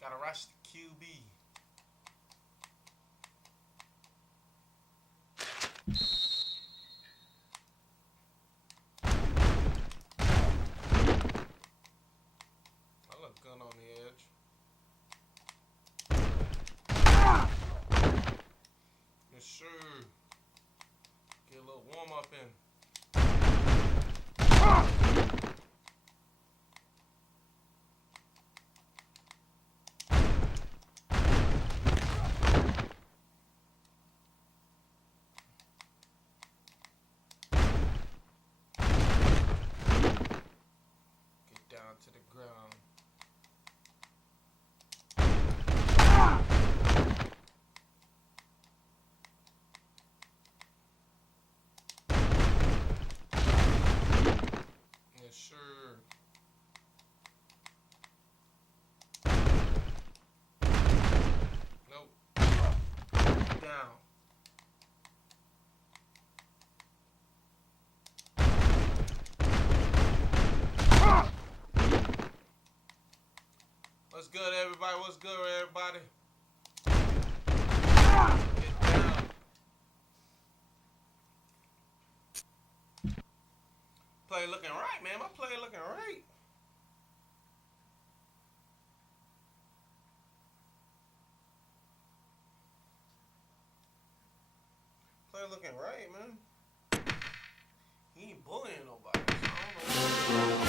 Gotta rush the QB. I look good on the edge. Yes, sure. Get a little warm up in. Down to the ground. Yes, sure. Nope. Down. What's good, everybody? What's good, everybody? Get down. Play looking right, man. My play looking right. Play looking right, man. He ain't bullying nobody. So I don't know.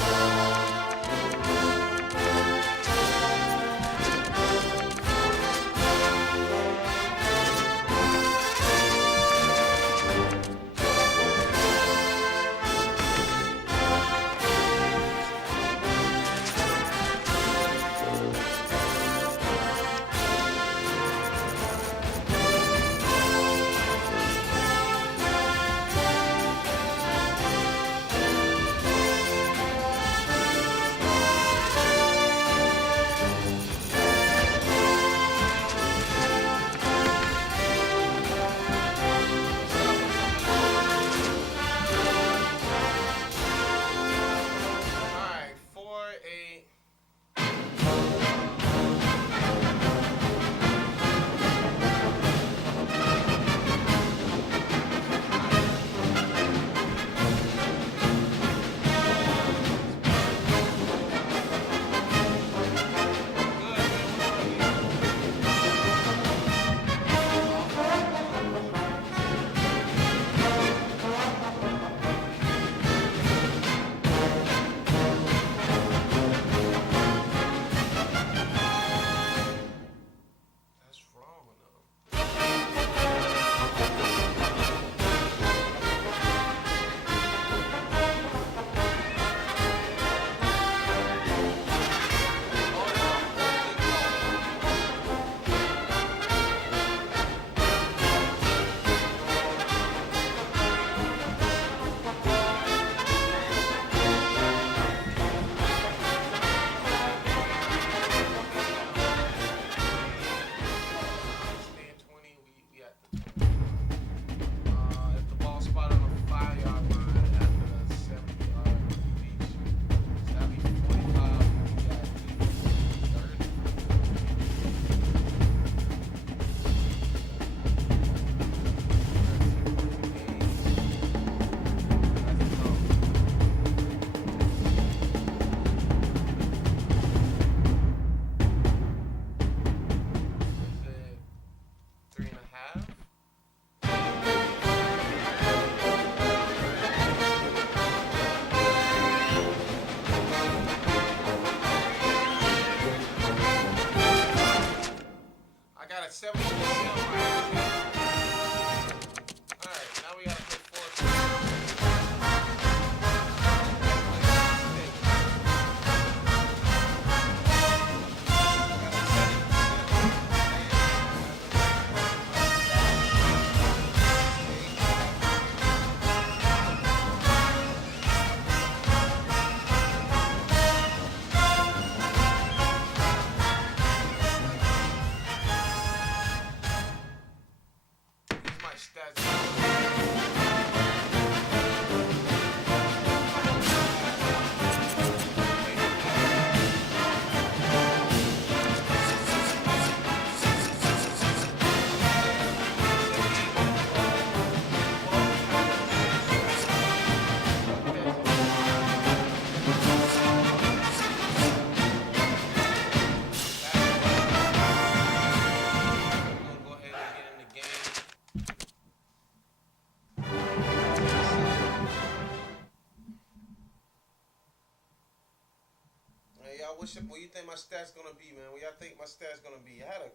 what you think my stats gonna be, man? What y'all think my stats gonna be? I had a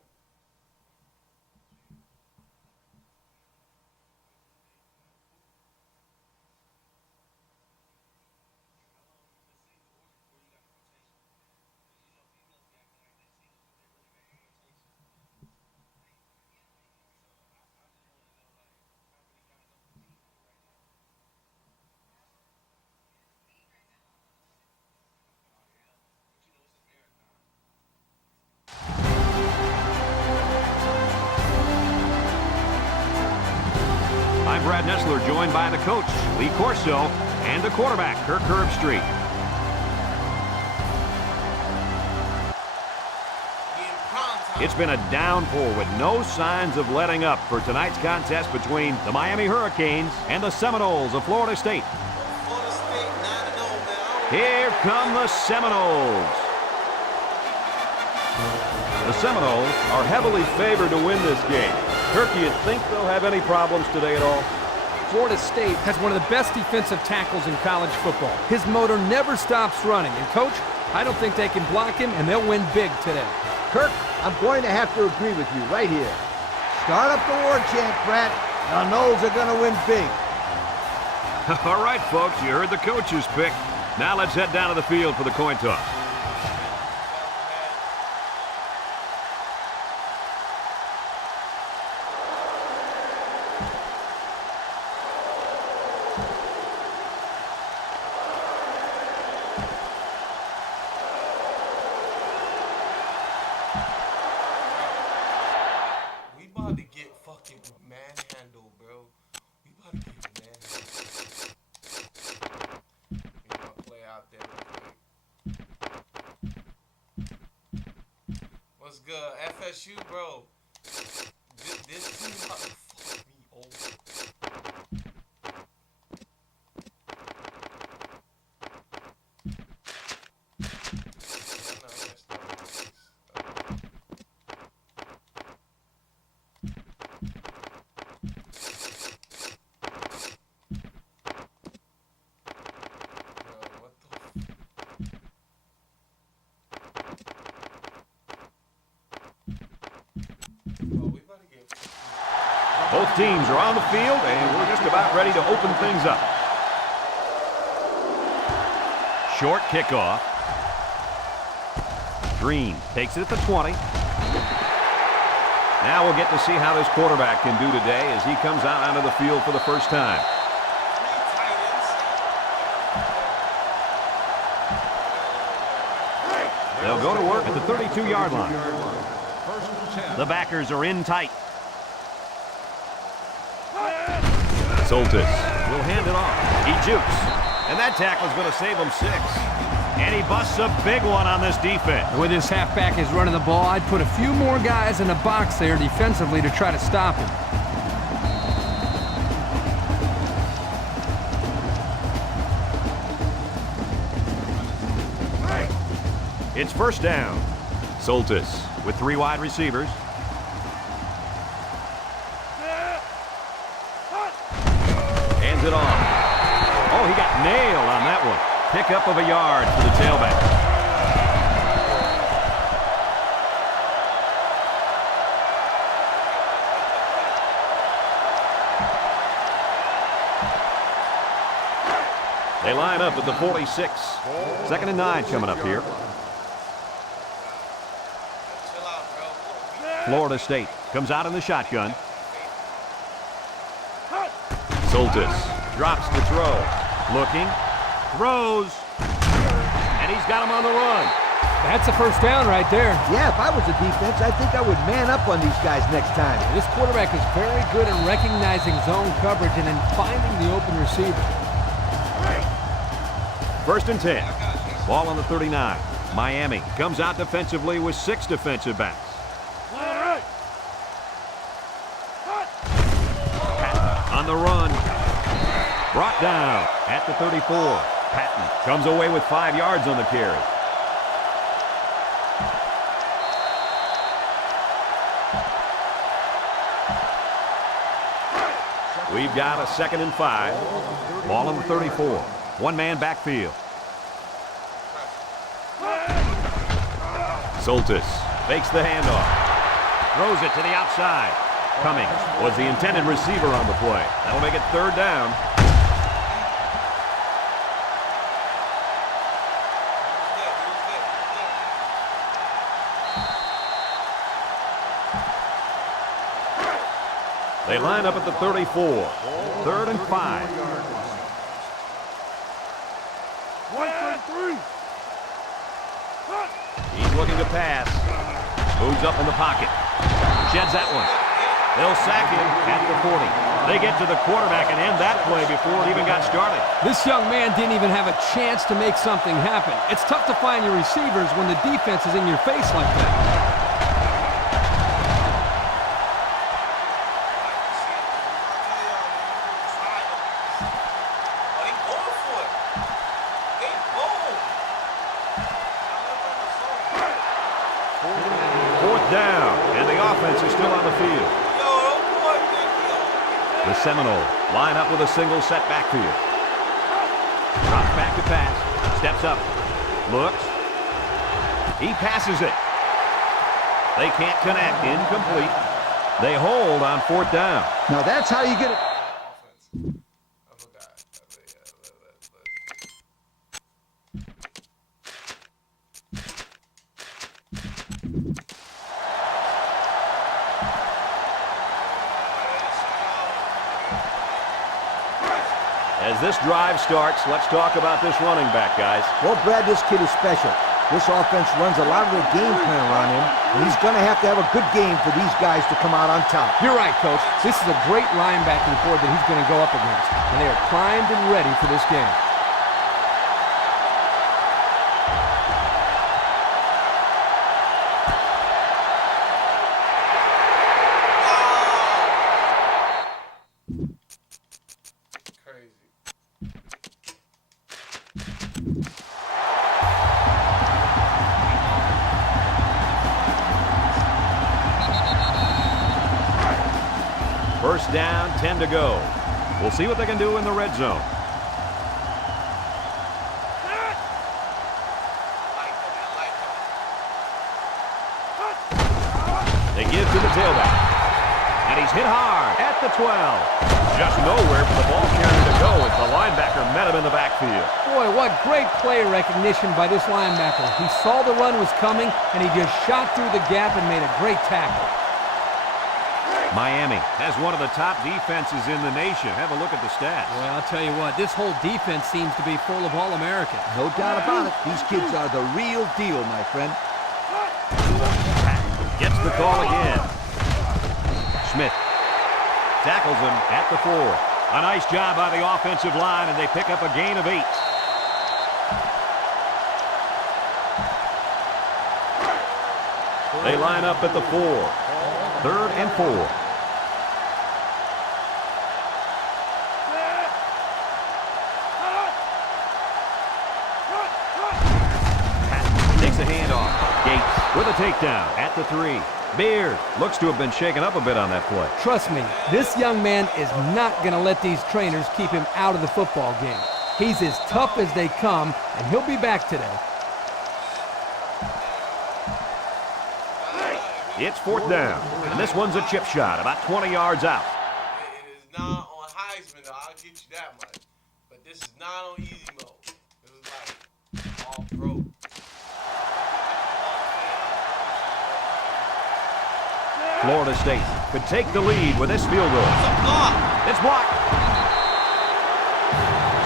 I'm Brad Nessler, joined by the coach, Lee Corso, and the quarterback, Kirk Herbstreit. It's been a downpour with no signs of letting up for tonight's contest between the Miami Hurricanes and the Seminoles of Florida State. Florida State 9-0, man. Here come the Seminoles. The Seminoles are heavily favored to win this game. Kirk, do you think they'll have any problems today at all? Florida State has one of the best defensive tackles in college football. His motor never stops running. And, Coach, I don't think they can block him, and they'll win big today. Kirk, I'm going to have to agree with you right here. Start up the war chant, Brad. The Noles are going to win big. All right, folks, you heard the coach's pick. Now let's head down to the field for the coin toss. We about to get fucking manhandled, bro. We about to get manhandled. We gonna play out there real quick. What's good? FSU, bro. This team about to fuck me over. Both teams are on the field, and we're just about ready to open things up. Short kickoff. Green takes it at the 20. Now we'll get to see how this quarterback can do today as he comes out onto the field for the first time. They'll go to work at the 32-yard line. The backers are in tight. Soltis will hand it off. He jukes. And that tackle is going to save him 6. And he busts a big one on this defense. The way this halfback is running the ball, I'd put a few more guys in the box there defensively to try to stop him. It's first down. Soltis with 3 wide receivers. Hands it off. Oh, he got nailed on that one. Pickup of a yard for the tailback. They line up at the 46. 2nd and 9 coming up here. Florida State comes out in the shotgun. Soltis drops the throw. Looking. Throws. And he's got him on the run. That's a first down right there. Yeah, if I was a defense, I think I would man up on these guys next time. This quarterback is very good at recognizing zone coverage and then finding the open receiver. 1st and 10. Ball on the 39. Miami comes out defensively with 6 defensive backs. Patton on the run. Brought down at the 34. Patton comes away with 5 yards on the carry. We've got a 2nd and 5. Ball on the 34. One-man backfield. Soltis fakes the handoff. Throws it to the outside. Cummings was the intended receiver on the play. That'll make it third down. They line up at the 34. 3rd and 5. 1 3. He's looking to pass. Moves up in the pocket. Sheds that one. They'll sack him at the 40. They get to the quarterback and end that play before it even got started. This young man didn't even have a chance to make something happen. It's tough to find your receivers when the defense is in your face like that. Down, and the offense is still on the field. The Seminoles line up with a single set backfield. Drops back to pass. Steps up. Looks. He passes it. They can't connect. Incomplete. They hold on 4th down. Now that's how you get it. As this drive starts, let's talk about this running back, guys. Well, Brad, this kid is special. This offense runs a lot of their game plan around him, and he's going to have a good game for these guys to come out on top. You're right, Coach. This is a great linebacking core that he's going to go up against, and they are primed and ready for this game. First down, 10 to go. We'll see what they can do in the red zone. They give to the tailback. And he's hit hard at the 12. Just nowhere for the ball carrier to go as the linebacker met him in the backfield. Boy, what great play recognition by this linebacker. He saw the run was coming, and he just shot through the gap and made a great tackle. Miami has one of the top defenses in the nation. Have a look at the stats. Well, I'll tell you what, this whole defense seems to be full of All-Americans. No doubt about it. These kids are the real deal, my friend. Gets the call again. Smith tackles him at the 4. A nice job by the offensive line, and they pick up a gain of 8. They line up at the 4. 3rd and 4. Takes a handoff. Gates with a takedown at the 3. Beard looks to have been shaken up a bit on that play. Trust me, this young man is not going to let these trainers keep him out of the football game. He's as tough as they come, and he'll be back today. It's 4th down, and this one's a chip shot, about 20 yards out. It is not on Heisman, though. I'll get you that much. But this is not on easy mode. It was like all pro. Florida State could take the lead with this field goal. It's a block. It's blocked.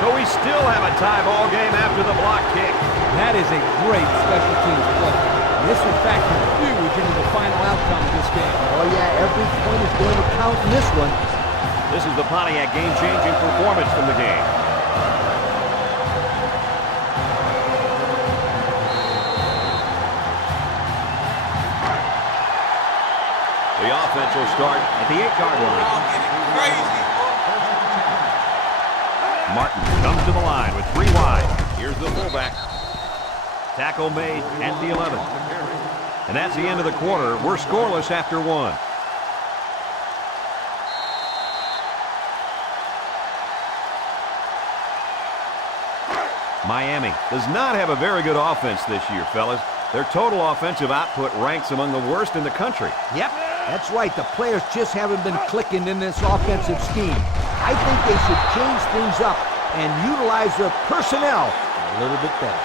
So we still have a tie ball game after the block kick. That is a great special teams play. This will factor huge into the final outcome of this game. Oh, yeah, every point is going to count in this one. This is the Pontiac game-changing performance from the game. The offense will start at the 8-yard line. Y'all getting crazy. Martin comes to the line with 3 wide. Here's the fullback. Tackle made at the 11. And that's the end of the quarter. We're scoreless after 1. Miami does not have a very good offense this year, fellas. Their total offensive output ranks among the worst in the country. Yep, that's right. The players just haven't been clicking in this offensive scheme. I think they should change things up and utilize their personnel a little bit better.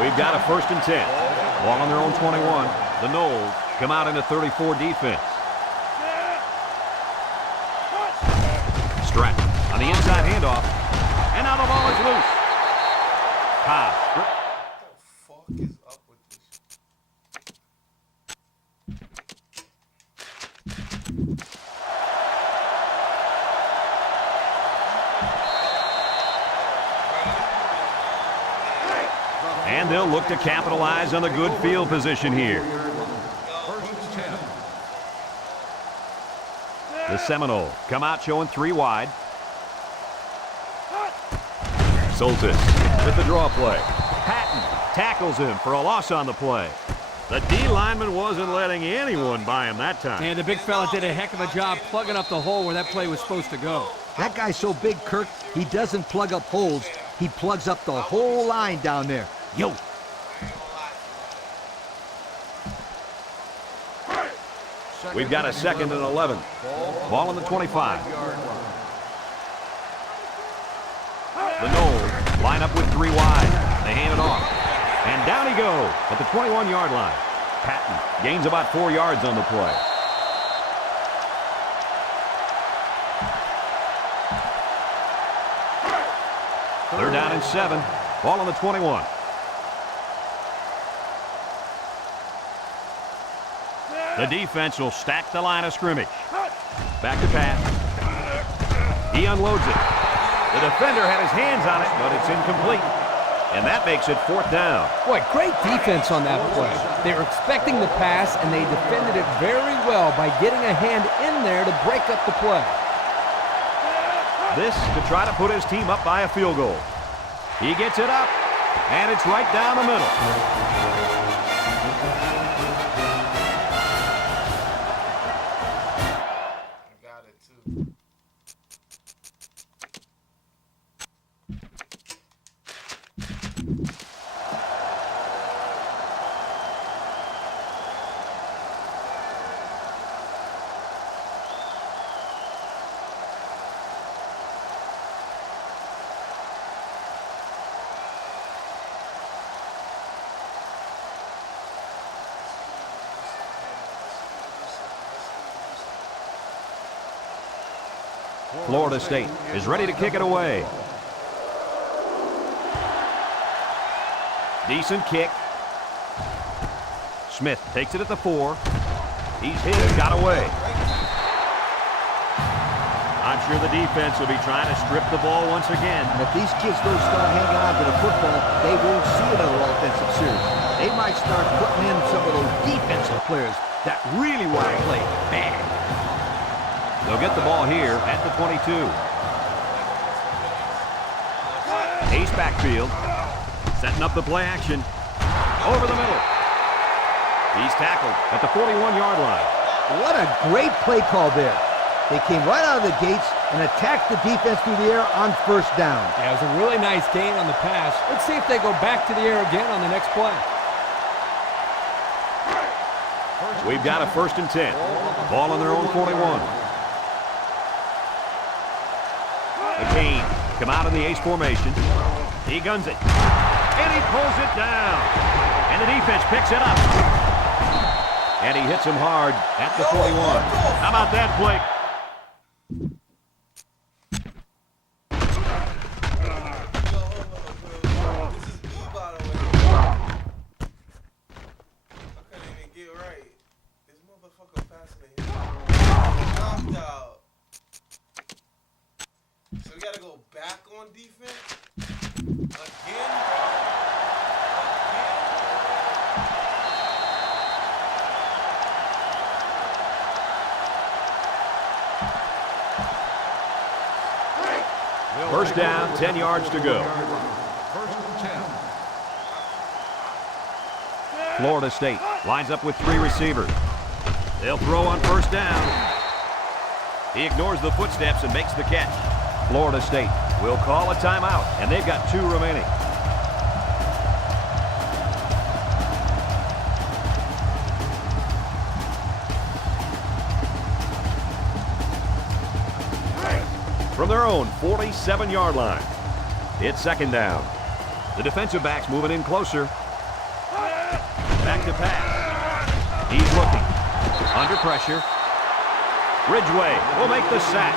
We've got a 1st and 10. Ball on their own 21. The Noles come out in a 34 defense. Stratton on the inside handoff. And now the ball is loose. Cobb. What the fuck is up with this? And they'll look to capitalize on the good field position here. The Seminoles come out showing 3 wide. Soltis with the draw play. Patton tackles him for a loss on the play. The D lineman wasn't letting anyone by him that time. And the big fella did a heck of a job plugging up the hole where that play was supposed to go. That guy's so big, Kirk, he doesn't plug up holes. He plugs up the whole line down there. Yo. We've got a 2nd and 11. Ball on the 25. The Noles line up with 3 wide. They hand it off. And down he goes at the 21-yard line. Patton gains about 4 yards on the play. They're down in 7. Ball on the 21. The defense will stack the line of scrimmage. Back to pass. He unloads it. The defender had his hands on it, but it's incomplete. And that makes it 4th down. Boy, great defense on that play. They were expecting the pass, and they defended it very well by getting a hand in there to break up the play. This to try to put his team up by a field goal. He gets it up, and it's right down the middle. Florida State is ready to kick it away. Decent kick. Smith takes it at the 4. He's hit, got away. I'm sure the defense will be trying to strip the ball once again. And if these kids don't start hanging on to the football, they won't see another offensive series. They might start putting in some of those defensive players that really want to play bad. They'll get the ball here at the 22. Ace backfield. Setting up the play action. Over the middle. He's tackled at the 41-yard line. What a great play call there. They came right out of the gates and attacked the defense through the air on 1st down. Yeah, it was a really nice gain on the pass. Let's see if they go back to the air again on the next play. We've got a 1st and 10. Ball on their own 41. McCain come out in the ace formation. He guns it. And he pulls it down. And the defense picks it up. And he hits him hard at the 41. How about that play? So we got to go back on defense again. First down, 10 yards to go. Florida State lines up with 3 receivers. They'll throw on 1st down. He ignores the footsteps and makes the catch. Florida State will call a timeout, and they've got 2 remaining. From their own 47-yard line, it's second down. The defensive back's moving in closer. Back to pass. He's looking. Under pressure. Ridgeway will make the sack.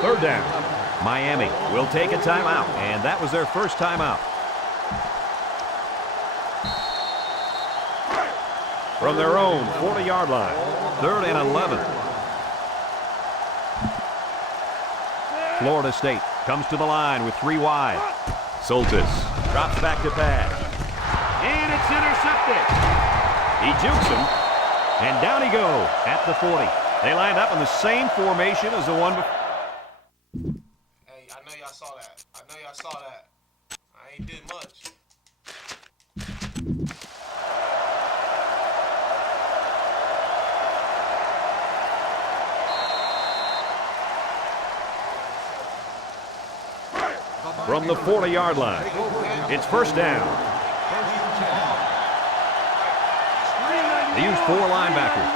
Third down. Miami will take a timeout, and that was their first timeout. From their own 40-yard line, 3rd and 11. Florida State comes to the line with 3 wide. Soltis drops back to pass. And it's intercepted. He jukes him, and down he goes at the 40. They lined up in the same formation as the one before. Hey, I know y'all saw that. I know y'all saw that. I ain't did much. From the 40-yard line, it's first down. They use 4 linebackers.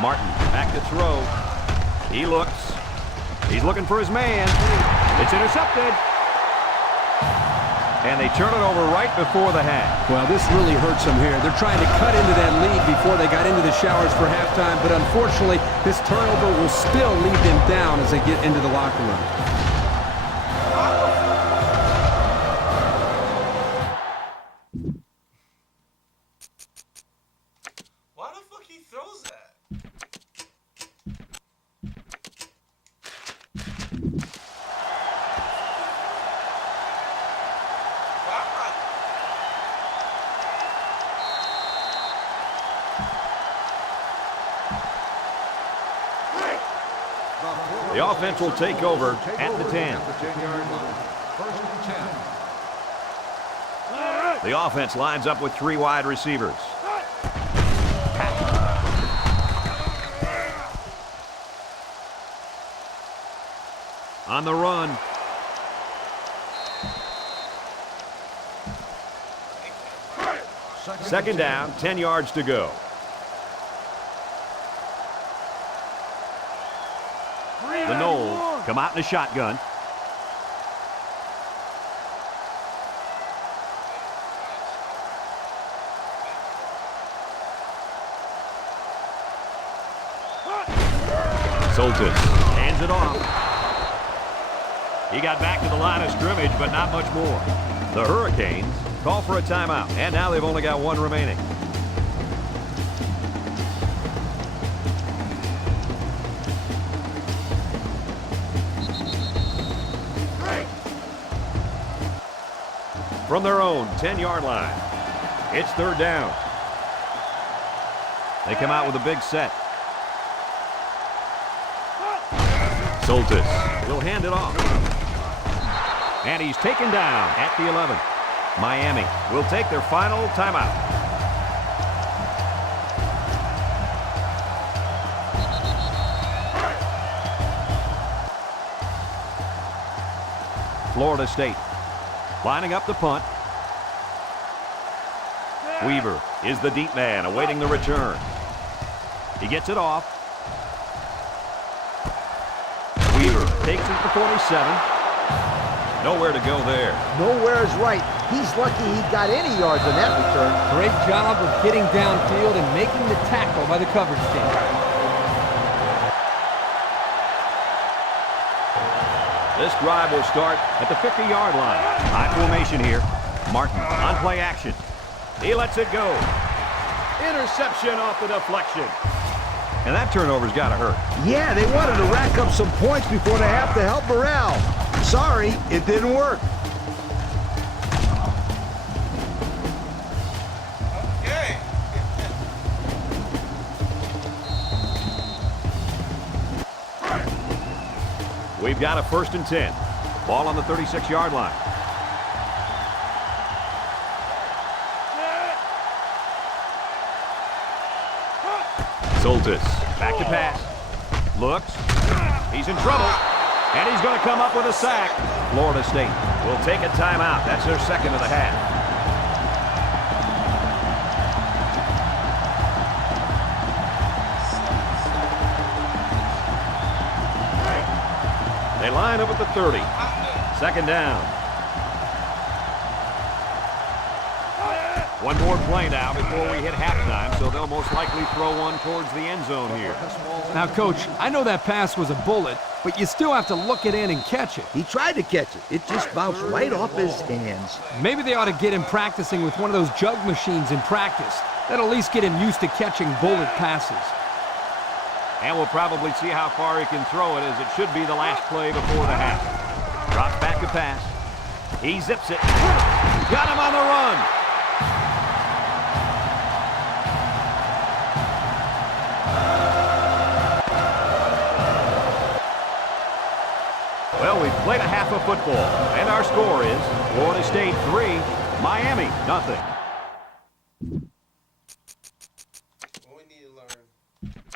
Martin back to throw. He looks. He's looking for his man. It's intercepted. And they turn it over right before the half. Well, this really hurts them here. They're trying to cut into that lead before they got into the showers for halftime, but unfortunately, this turnover will still lead them down as they get into the locker room. Why the fuck he throws that? The offense will take over at the 10. The offense lines up with 3 wide receivers. On the run. Second down, 10 yards to go. The Noles come out in a shotgun. Soltis hands it off. He got back to the line of scrimmage, but not much more. The Hurricanes call for a timeout, and now they've only got 1 remaining. From their own 10-yard line, it's third down. They come out with a big set. Soltis will hand it off. And he's taken down at the 11. Miami will take their final timeout. Florida State lining up the punt. Weaver is the deep man awaiting the return. He gets it off. Weaver takes it to 47. Nowhere to go there. Nowhere is right. He's lucky he got any yards on that return. Great job of getting downfield and making the tackle by the coverage team. This drive will start at the 50-yard line. High formation here. Martin on play action. He lets it go. Interception off the deflection. And that turnover's got to hurt. Yeah, they wanted to rack up some points before they have to help morale. Sorry, it didn't work. We've got a 1st and 10. Ball on the 36-yard line. Soltis, back to pass. Looks. He's in trouble. And he's going to come up with a sack. Florida State will take a timeout. That's their 2nd of the half. They line up at the 30. 2nd down. One more play now before we hit halftime, so they'll most likely throw one towards the end zone here. Now, Coach, I know that pass was a bullet, but you still have to look it in and catch it. He tried to catch it. It just bounced right off his hands. Maybe they ought to get him practicing with one of those jug machines in practice. That'll at least get him used to catching bullet passes. And we'll probably see how far he can throw it, as it should be the last play before the half. Drops back to pass. He zips it. Got him on the run. Well, we've played a half of football, and our score is Florida State 3, Miami 0. What we need to learn,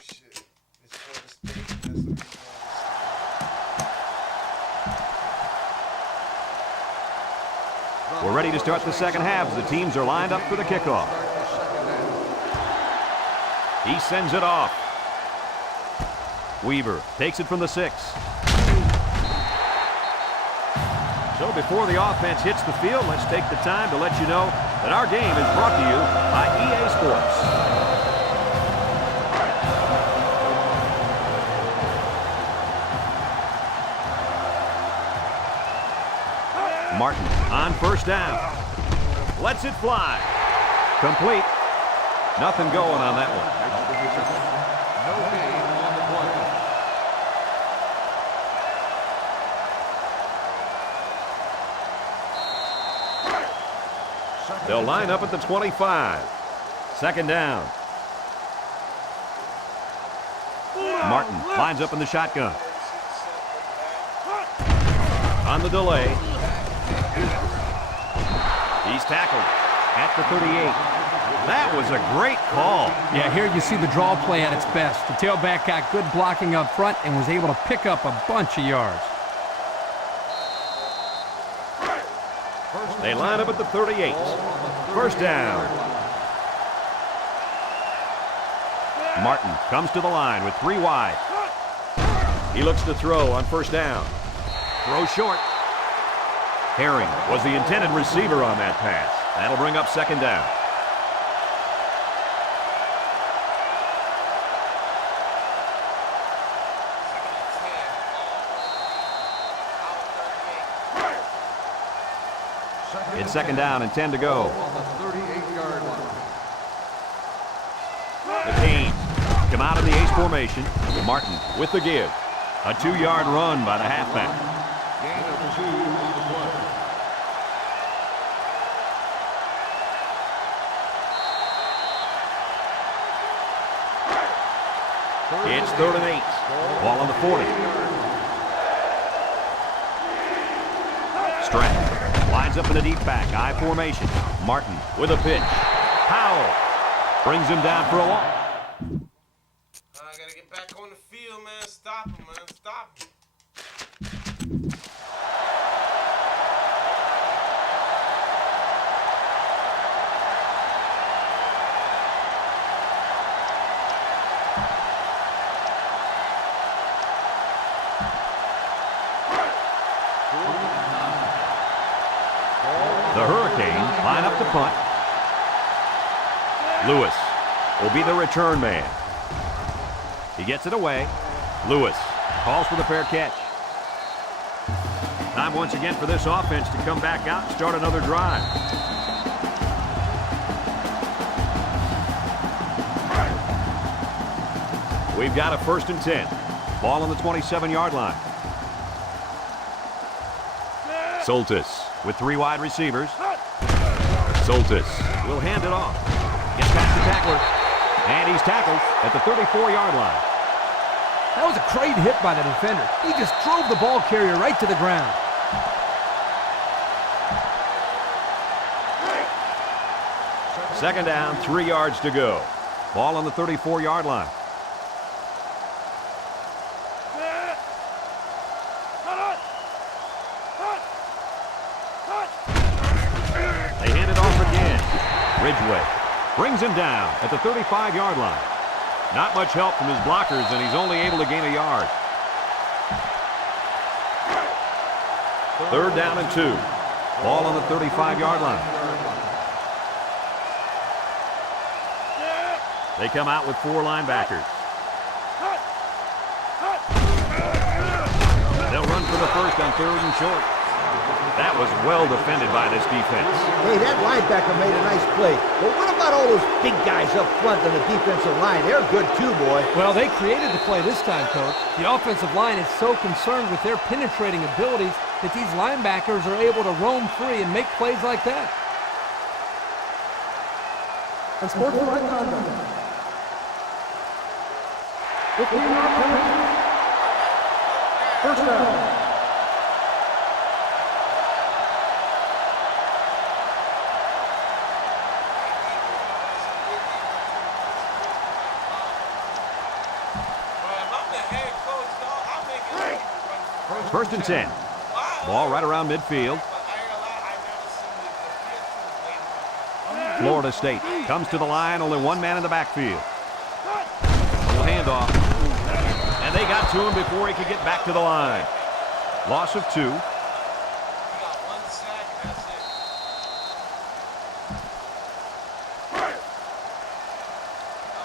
shit, is Florida State. That's the reason We're ready to start the 2nd half as the teams are lined up for the kickoff. He sends it off. Weaver takes it from the 6. So before the offense hits the field, let's take the time to let you know that our game is brought to you by EA Sports. Martin on 1st down. Lets it fly. Complete. Nothing going on that one. No gain on the play. They'll line up at the 25. 2nd down. Martin lines up in the shotgun. On the delay. He's tackled at the 38. That was a great call. Yeah, here you see the draw play at its best. The tailback got good blocking up front and was able to pick up a bunch of yards. They line up at the 38. 1st down. Martin comes to the line with 3 wide. He looks to throw on 1st down. Throw short. Herring was the intended receiver on that pass. That'll bring up 2nd down. It's 2nd down and 10 to go. On the 38-yard line. The Canes come out of the ace formation. Martin with the give. A 2-yard run by the halfback. Gain of 2 on the play. It's 3rd and 8. Ball on the 40. Stratton lines up in the deep back. I formation. Martin with a pitch. Powell brings him down for a loss. I gotta get back on the field, man. Stop him, man. Stop him. The Hurricanes line up to punt. Lewis will be the return man. He gets it away. Lewis calls for the fair catch. Time once again for this offense to come back out and start another drive. We've got a 1st and 10. Ball on the 27-yard line. Soltis with 3 wide receivers. Soltis will hand it off. Gets past the tackler. And he's tackled at the 34-yard line. That was a great hit by the defender. He just drove the ball carrier right to the ground. Second down, 3 yards to go. Ball on the 34-yard line. They hand it off again. Ridgeway brings him down at the 35-yard line. Not much help from his blockers, and he's only able to gain a yard. Third down and 2. Ball on the 35-yard line. They come out with 4 linebackers. They'll run for the first on 3rd and short. That was well defended by this defense. Hey, that linebacker made a nice play. But what about all those big guys up front on the defensive line? They're good too, boy. Well, they created the play this time, Coach. The offensive line is so concerned with their penetrating abilities that these linebackers are able to roam free and make plays like that. Unsportsmanlike conduct. 15-yard penalty. First down. First and 10. Ball right around midfield. Florida State comes to the line, only 1 man in the backfield. Little handoff. And they got to him before he could get back to the line. Loss of 2.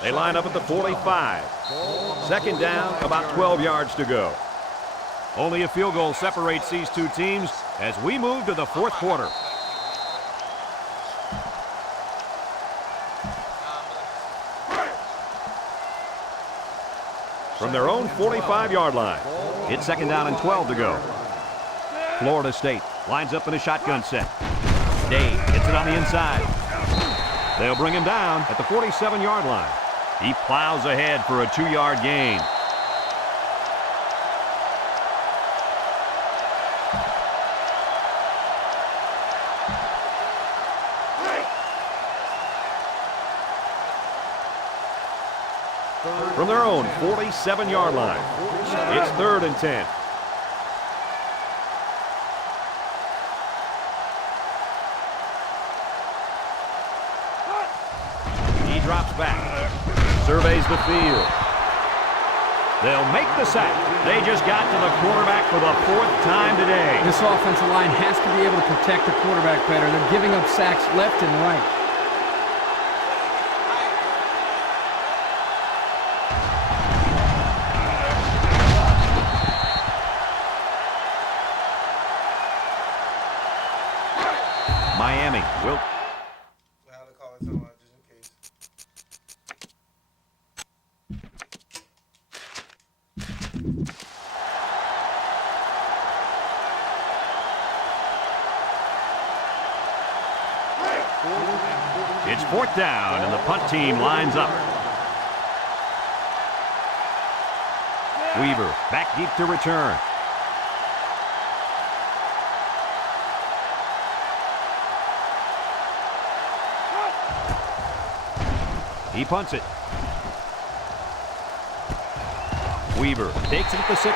They line up at the 45. Second down, about 12 yards to go. Only a field goal separates these two teams as we move to the 4th quarter. From their own 45-yard line, it's second down and 12 to go. Florida State lines up in a shotgun set. Day gets it on the inside. They'll bring him down at the 47-yard line. He plows ahead for a 2-yard gain. From their own 47-yard line, it's 3rd and 10. He drops back, surveys the field. They'll make the sack. They just got to the quarterback for the 4th time today. This offensive line has to be able to protect the quarterback better. They're giving up sacks left and right. Miami will. It's 4th down, and the punt team lines up. Weaver back deep to return. He punts it. Weaver takes it at the 16.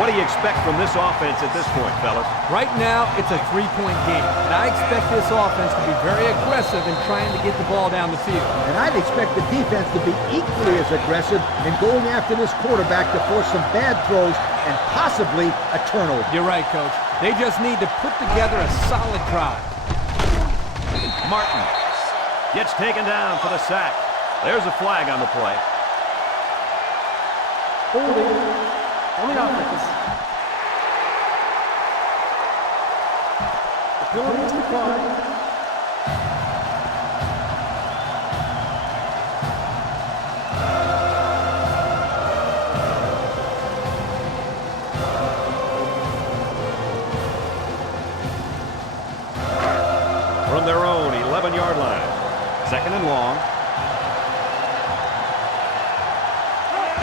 What do you expect from this offense at this point, fellas? Right now, it's a 3-point game. And I expect this offense to be very aggressive in trying to get the ball down the field. And I'd expect the defense to be equally as aggressive in going after this quarterback to force some bad throws and possibly a turnover. You're right, Coach. They just need to put together a solid drive. Martin gets taken down for the sack. There's a flag on the play. Holding on the offense. The penalty is declined. From their own 11-yard line. 2nd and long.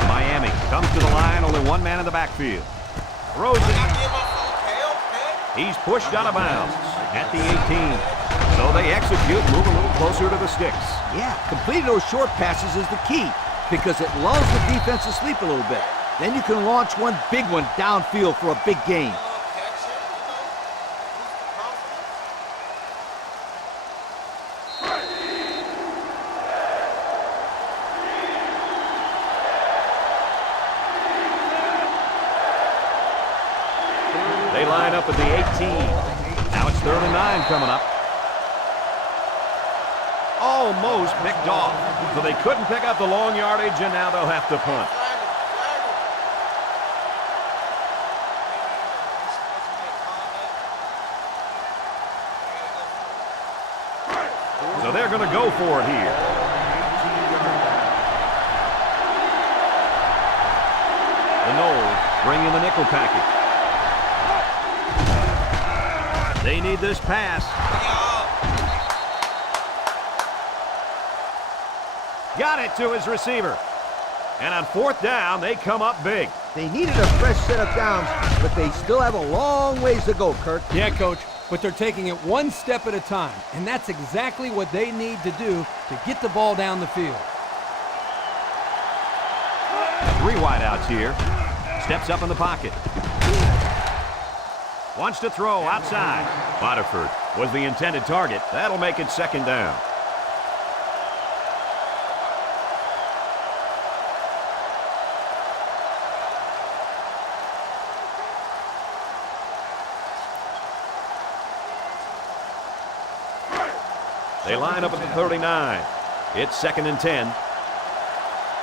Miami Comes to the line, only one man in the backfield. Throws it. He's pushed out of bounds at the 18. So they execute, move a little closer to the sticks. Yeah, completing those short passes is the key because it lulls the defense to sleep a little bit. Then you can launch one big one downfield for a big gain. They line up at the 18. Now it's 3rd and 9 coming up. Almost picked off. So they couldn't pick up the long yardage, and now they'll have to punt. So they're going to go for it here. The Noles bring in the nickel package. They need this pass. Got it to his receiver. And on 4th down, they come up big. They needed a fresh set of downs, but they still have a long ways to go, Kirk. Yeah, Coach, but they're taking it one step at a time, and that's exactly what they need to do to get the ball down the field. 3 wideouts here. Steps up in the pocket. Wants to throw outside. Waterford was the intended target. That'll make it 2nd down. They line up at the 39. It's 2nd and 10.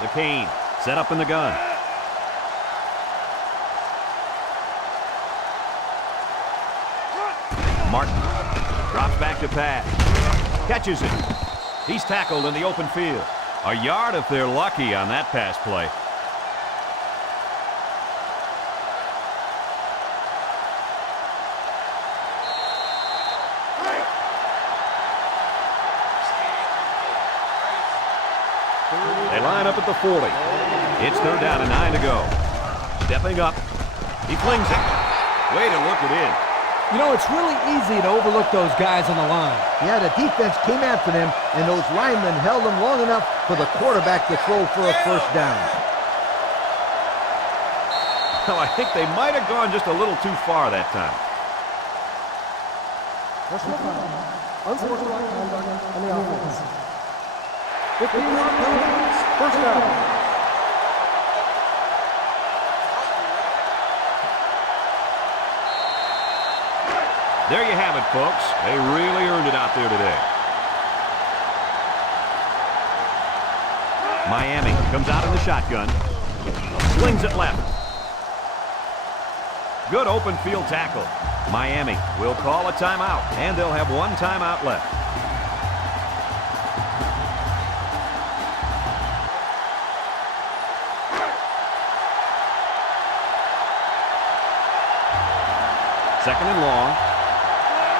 McCain set up in the gun. Martin drops back to pass. Catches it. He's tackled in the open field. A yard if they're lucky on that pass play. They line up at the 40. It's 3rd down and 9 to go. Stepping up. He flings it. Way to look it in. You know, it's really easy to overlook those guys on the line. Yeah, the defense came after them, and those linemen held them long enough for the quarterback to throw for a 1st down. Well, I think they might have gone just a little too far that time. Personal foul. Unsportsmanlike conduct on the offense. 15-yard penalty. 1st down. There you have it, folks. They really earned it out there today. Miami comes out in the shotgun. Slings it left. Good open field tackle. Miami will call a timeout, and they'll have 1 timeout left. Second and long.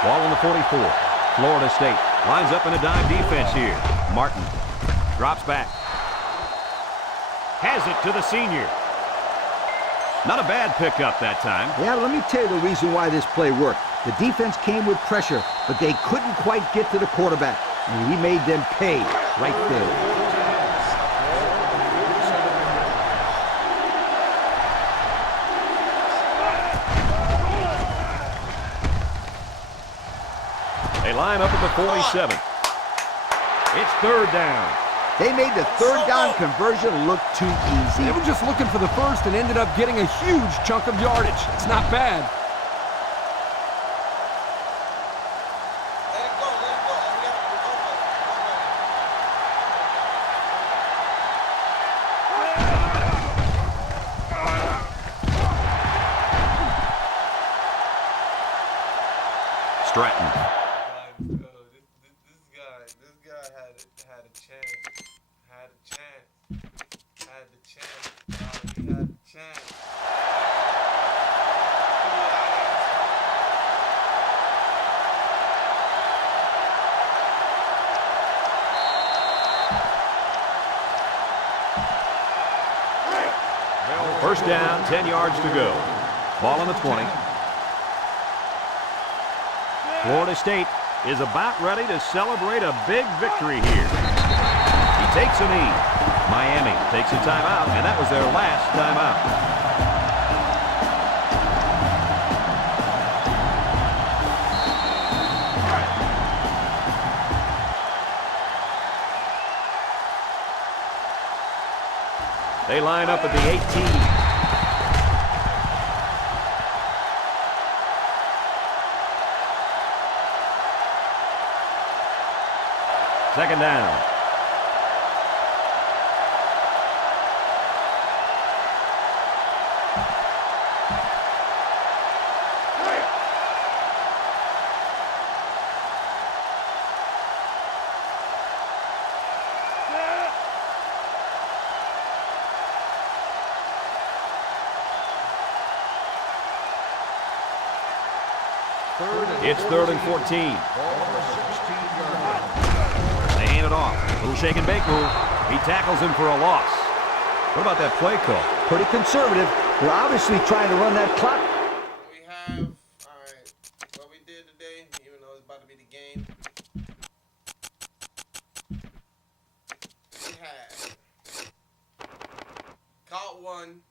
Ball on the 44. Florida State lines up in a dime defense here. Martin drops back. Has it to the senior. Not a bad pickup that time. Yeah, let me tell you the reason why this play worked. The defense came with pressure, but they couldn't quite get to the quarterback, and he made them pay right there. They line up at the 47. It's 3rd down. They made the 3rd down conversion look too easy. They were just looking for the 1st and ended up getting a huge chunk of yardage. It's not bad. Stratton. This guy had a chance. Had the chance. He had the chance. First down, 10 yards to go. Ball on the 20. Florida State is about ready to celebrate a big victory here. He takes a knee. Miami takes a timeout, and that was their last timeout. They line up at the 18. Second down. It's 3rd and 14. Ball on the 16-yard line. They hand it off. Little shake and bake move. He tackles him for a loss. What about that play call? Pretty conservative. They're obviously trying to run that clock. We have, all right, what we did today, even though it's about to be the game. We had caught one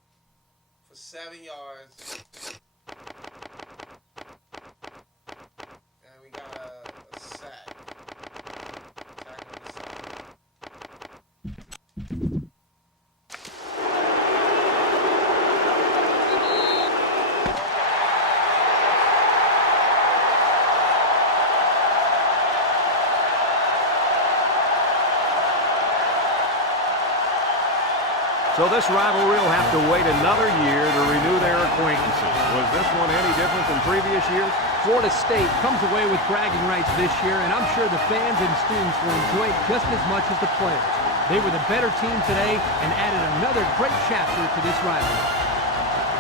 for 7 yards. And we got a sack. Tackle the sack. So this rivalry will have to wait another year to renew their acquaintances. Was this one any different than previous years? Florida State comes away with bragging rights this year, and I'm sure the fans and students will enjoy it just as much as the players. They were the better team today and added another great chapter to this rivalry.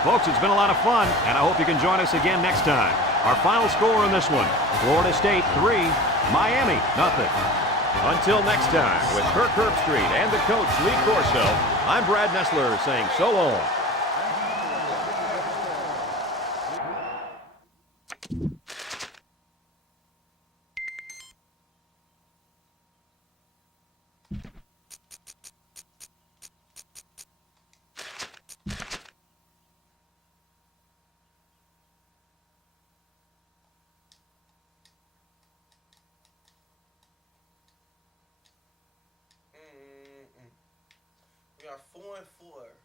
Folks, it's been a lot of fun, and I hope you can join us again next time. Our final score in this one, Florida State 3, Miami 0. Until next time, with Kirk Herbstreit and the coach Lee Corso, I'm Brad Nessler saying so long. We are 4-4.